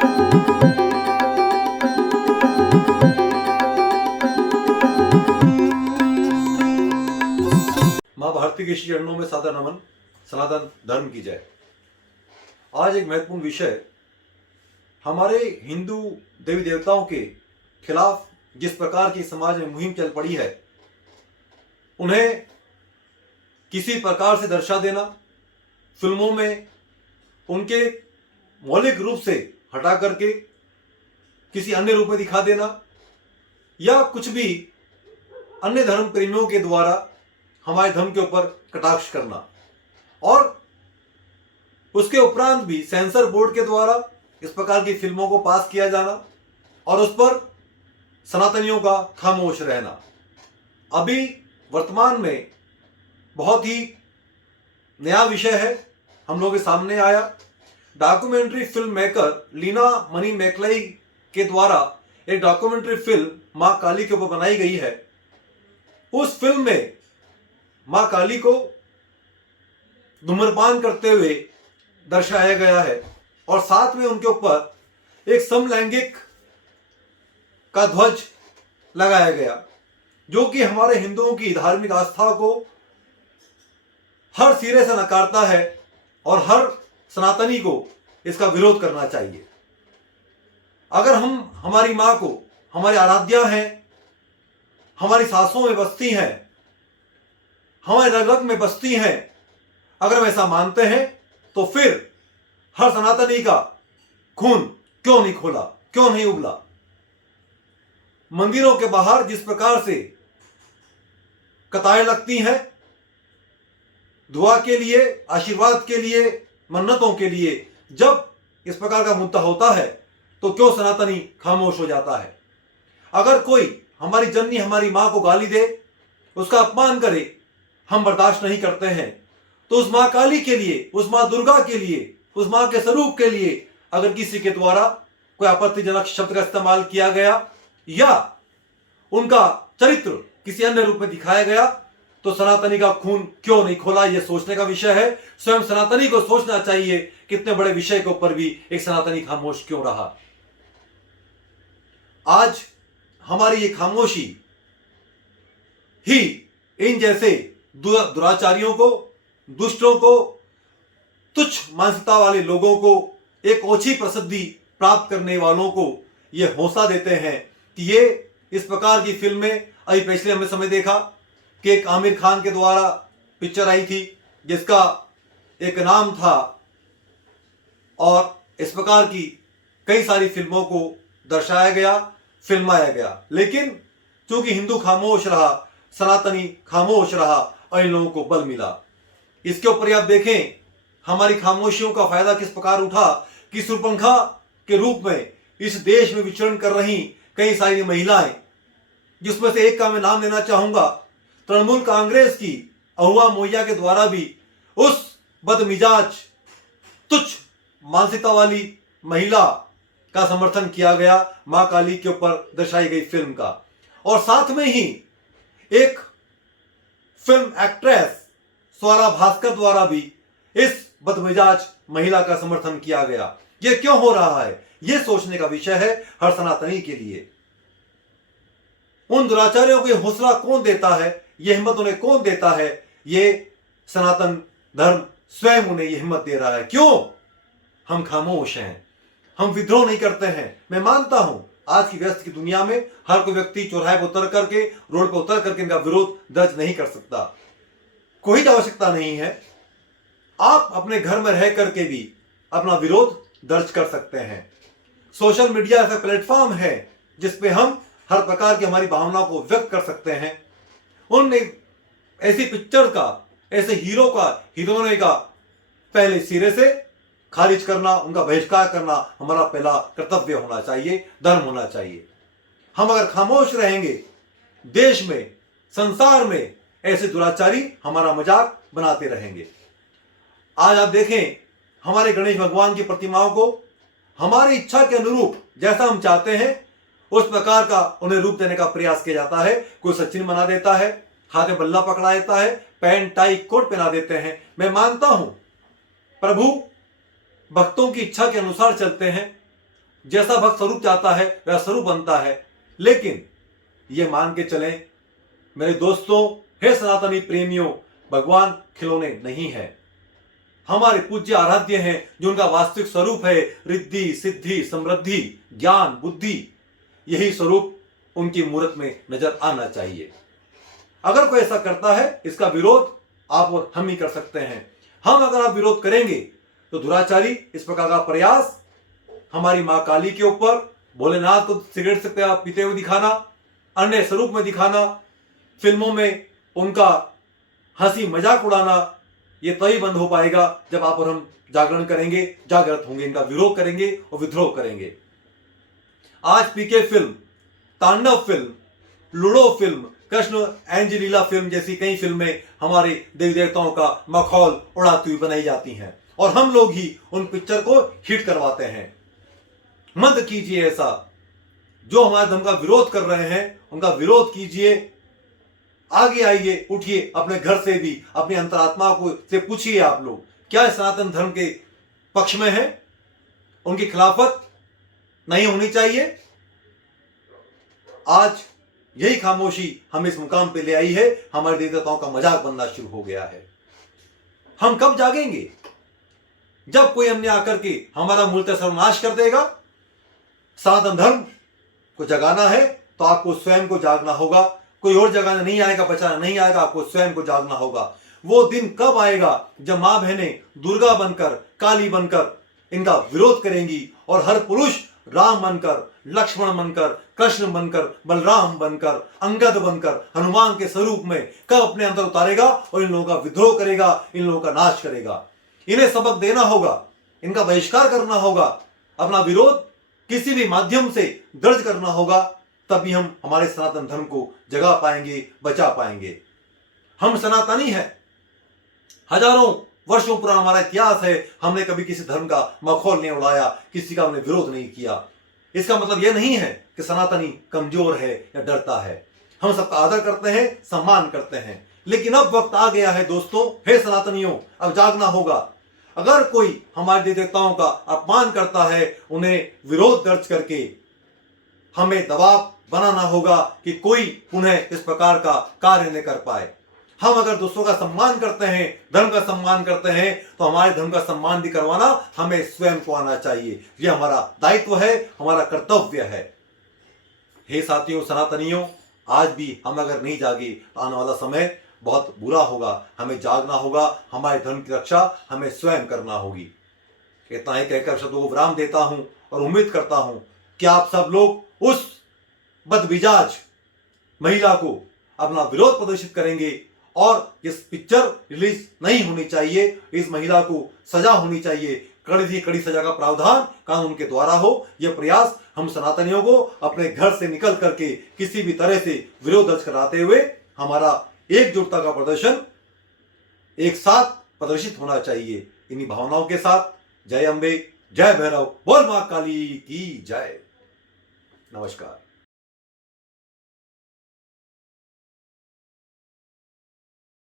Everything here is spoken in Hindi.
मां भारती के श्री चरणों में सादर नमन। सनातन धर्म की जय। आज एक महत्वपूर्ण विषय, हमारे हिंदू देवी देवताओं के खिलाफ जिस प्रकार की समाज में मुहिम चल पड़ी है, उन्हें किसी प्रकार से दर्शा देना, फिल्मों में उनके मौलिक रूप से हटा करके किसी अन्य रूप में दिखा देना, या कुछ भी अन्य धर्म प्रेमियों के द्वारा हमारे धर्म के ऊपर कटाक्ष करना, और उसके उपरांत भी सेंसर बोर्ड के द्वारा इस प्रकार की फिल्मों को पास किया जाना और उस पर सनातनियों का खामोश रहना। अभी वर्तमान में बहुत ही नया विषय है, हम लोगों के सामने आया। Documentary film maker Leena Manimekalai के द्वारा एक डॉक्यूमेंट्री फिल्म मां काली के ऊपर बनाई गई है। उस फिल्म में मां काली को धूम्रपान करते हुए दर्शाया गया है और साथ में उनके ऊपर एक समलैंगिक का ध्वज लगाया गया, जो कि हमारे हिंदुओं की धार्मिक आस्था को हर सिरे से नकारता है और हर सनातनी को इसका विरोध करना चाहिए। अगर हम हमारी मां को, हमारी आराध्या हैं, हमारी सांसों में बसती हैं, हमारे रग रग में बसती हैं, अगर हम ऐसा मानते हैं तो फिर हर सनातनी का खून क्यों नहीं खोला, क्यों नहीं उबला। मंदिरों के बाहर जिस प्रकार से कतारें लगती हैं दुआ के लिए, आशीर्वाद के लिए, मन्नतों के लिए, जब इस प्रकार का मुद्दा होता है तो क्यों सनातनी खामोश हो जाता है। अगर कोई हमारी जननी, हमारी मां को गाली दे, उसका अपमान करे, हम बर्दाश्त नहीं करते हैं, तो उस मां काली के लिए, उस मां दुर्गा के लिए, उस मां के स्वरूप के लिए अगर किसी के द्वारा कोई आपत्तिजनक शब्द का इस्तेमाल किया गया या उनका चरित्र किसी अन्य रूप में दिखाया गया, तो सनातनी का खून क्यों नहीं खोला, यह सोचने का विषय है। स्वयं सनातनी को सोचना चाहिए कितने बड़े विषय के ऊपर भी एक सनातनी खामोश क्यों रहा। आज हमारी ये खामोशी ही इन जैसे दुराचारियों को, दुष्टों को, तुच्छ मानसिकता वाले लोगों को, एक ओछी प्रसिद्धि प्राप्त करने वालों को ये हौसला देते हैं कि ये इस प्रकार की फिल्में, अभी पिछले हमने समय देखा कि एक आमिर खान के द्वारा पिक्चर आई थी जिसका एक नाम था, और इस प्रकार की कई सारी फिल्मों को दर्शाया गया, फिल्माया गया, लेकिन चूंकि हिंदू खामोश रहा, सनातनी खामोश रहा और इन लोगों को बल मिला। इसके ऊपर आप देखें हमारी खामोशियों का फायदा किस प्रकार उठा कि सुरपंखा के रूप में इस देश में विचरण कर रही कई सारी महिलाएं, जिसमें से एक का मैं नाम लेना चाहूंगा, तृणमूल कांग्रेस की अहुआ मोइया के द्वारा भी उस बदमिजाज तुच्छ मानसिकता वाली महिला का समर्थन किया गया मां काली के ऊपर दर्शाई गई फिल्म का, और साथ में ही एक फिल्म एक्ट्रेस स्वरा भास्कर द्वारा भी इस बदमिजाज महिला का समर्थन किया गया। यह क्यों हो रहा है, यह सोचने का विषय है हर सनातनी के लिए। उन दुराचारियों को हौसला कौन देता है, यह हिम्मत उन्हें कौन देता है, यह सनातन धर्म स्वयं उन्हें यह हिम्मत दे रहा है। क्यों हम खामोश हैं, हम विद्रोह नहीं करते हैं। मैं मानता हूं आज की व्यस्त की दुनिया में हर कोई व्यक्ति चौराहे पर उतर करके, रोड पर उतर करके इनका विरोध दर्ज नहीं कर सकता, कोई आवश्यकता नहीं है। आप अपने घर में रह करके भी अपना विरोध दर्ज कर सकते हैं। सोशल मीडिया ऐसा प्लेटफॉर्म है जिसपे हम हर प्रकार की हमारी भावनाओं को व्यक्त कर सकते हैं। उन ऐसी पिक्चर का, ऐसे हीरो का, हीरोइनों का पहले सिरे से खारिज करना, उनका बहिष्कार करना हमारा पहला कर्तव्य होना चाहिए, धर्म होना चाहिए। हम अगर खामोश रहेंगे, देश में, संसार में ऐसे दुराचारी हमारा मजाक बनाते रहेंगे। आज आप देखें हमारे गणेश भगवान की प्रतिमाओं को हमारी इच्छा के अनुरूप जैसा हम चाहते हैं उस प्रकार का उन्हें रूप देने का प्रयास किया जाता है। कोई सचिन बना देता है, हाथ में बल्ला पकड़ा देता है, पैंट टाई कोट पहना देते हैं। मैं मानता हूं प्रभु भक्तों की इच्छा के अनुसार चलते हैं, जैसा भक्त स्वरूप चाहता है वह स्वरूप बनता है। लेकिन ये मान के चलें मेरे दोस्तों, हे सनातनी प्रेमियों, भगवान खिलौने नहीं है। हमारे पूज्य आराध्य हैं जो उनका वास्तविक स्वरूप है, रिद्धि सिद्धि समृद्धि ज्ञान बुद्धि, यही स्वरूप उनकी मूर्त में नजर आना चाहिए। अगर कोई ऐसा करता है, इसका विरोध आप और हम ही कर सकते हैं। हम अगर आप विरोध करेंगे तो दुराचारी इस प्रकार का प्रयास हमारी मां काली के ऊपर, भोलेनाथ को सिगरेट से पीते हुए दिखाना, अन्य स्वरूप में दिखाना, फिल्मों में उनका हंसी मजाक उड़ाना, ये तभी बंद हो पाएगा जब आप और हम जागरण करेंगे, जागृत होंगे, इनका विरोध करेंगे और विद्रोह करेंगे। आज PK film, Tandav film, Ludo film, Krishna एंजेलिला फिल्म जैसी कई फिल्में हमारे देवी देवताओं का मखौल उड़ाती हुई बनाई जाती हैं और हम लोग ही उन पिक्चर को हिट करवाते हैं। मत कीजिए ऐसा। जो हमारे धर्म का विरोध कर रहे हैं उनका विरोध कीजिए। आगे आइए, उठिए, अपने घर से भी अपनी अंतरात्मा को से पूछिए आप लोग क्या सनातन धर्म के पक्ष में है, उनकी खिलाफत नहीं होनी चाहिए। आज यही खामोशी हमें इस मुकाम पे ले आई है, हमारे देवताओं का मजाक बनना शुरू हो गया है। हम कब जागेंगे? जब कोई हमने आकर के हमारा मूलतः सर्वनाश कर देगा। सनातन धर्म को जगाना है तो आपको स्वयं को जागना होगा। कोई और जगाना नहीं आएगा, बचाना नहीं आएगा, आपको स्वयं को जागना होगा। वो दिन कब आएगा जब मां बहनें दुर्गा बनकर, काली बनकर इनका विरोध करेंगी और हर पुरुष राम बनकर, लक्ष्मण बनकर, कृष्ण बनकर, बलराम बनकर, अंगद बनकर, हनुमान के स्वरूप में कब अपने अंदर उतारेगा और इन लोगों का विद्रोह करेगा, इन लोगों का नाश करेगा। इन्हें सबक देना होगा, इनका बहिष्कार करना होगा, अपना विरोध किसी भी माध्यम से दर्ज करना होगा, तभी हम हमारे सनातन धर्म को जगा पाएंगे, बचा पाएंगे। हम सनातनी हैं, हजारों वर्षों पुराना हमारा इतिहास है। हमने कभी किसी धर्म का मखौल नहीं उड़ाया, किसी का हमने विरोध नहीं किया। इसका मतलब यह नहीं है कि सनातनी कमजोर है या डरता है। हम सबका आदर करते हैं, सम्मान करते हैं। लेकिन अब वक्त आ गया है दोस्तों, हे सनातनियों, अब जागना होगा। अगर कोई हमारे देवताओं का अपमान करता है, उन्हें विरोध दर्ज करके हमें दबाव बनाना होगा कि कोई पुनः इस प्रकार का कार्य न कर पाए। हम अगर दूसरों का सम्मान करते हैं, धर्म का सम्मान करते हैं, तो हमारे धर्म का सम्मान भी करवाना हमें स्वयं को आना चाहिए। यह हमारा दायित्व है, हमारा कर्तव्य है। हे साथियों सनातनियों, आज भी हम अगर नहीं जागे तो आने वाला समय बहुत बुरा होगा। हमें जागना होगा, हमारे धर्म की रक्षा हमें स्वयं करना होगी। इतना ही कहकर शब्दों को विराम देता हूं और उम्मीद करता हूं कि आप सब लोग उस बदमिजाज महिला को अपना विरोध प्रदर्शित करेंगे और इस पिक्चर रिलीज नहीं होनी चाहिए। इस महिला को सजा होनी चाहिए, कड़ी से कड़ी सजा का प्रावधान कानून के द्वारा हो। यह प्रयास हम सनातनियों को अपने घर से निकल करके किसी भी तरह से विरोध दर्ज कराते हुए हमारा एकजुटता का प्रदर्शन एक साथ प्रदर्शित होना चाहिए। इन्हीं भावनाओं के साथ जय अंबे, जय भैरव, बोल मां काली की जय। नमस्कार।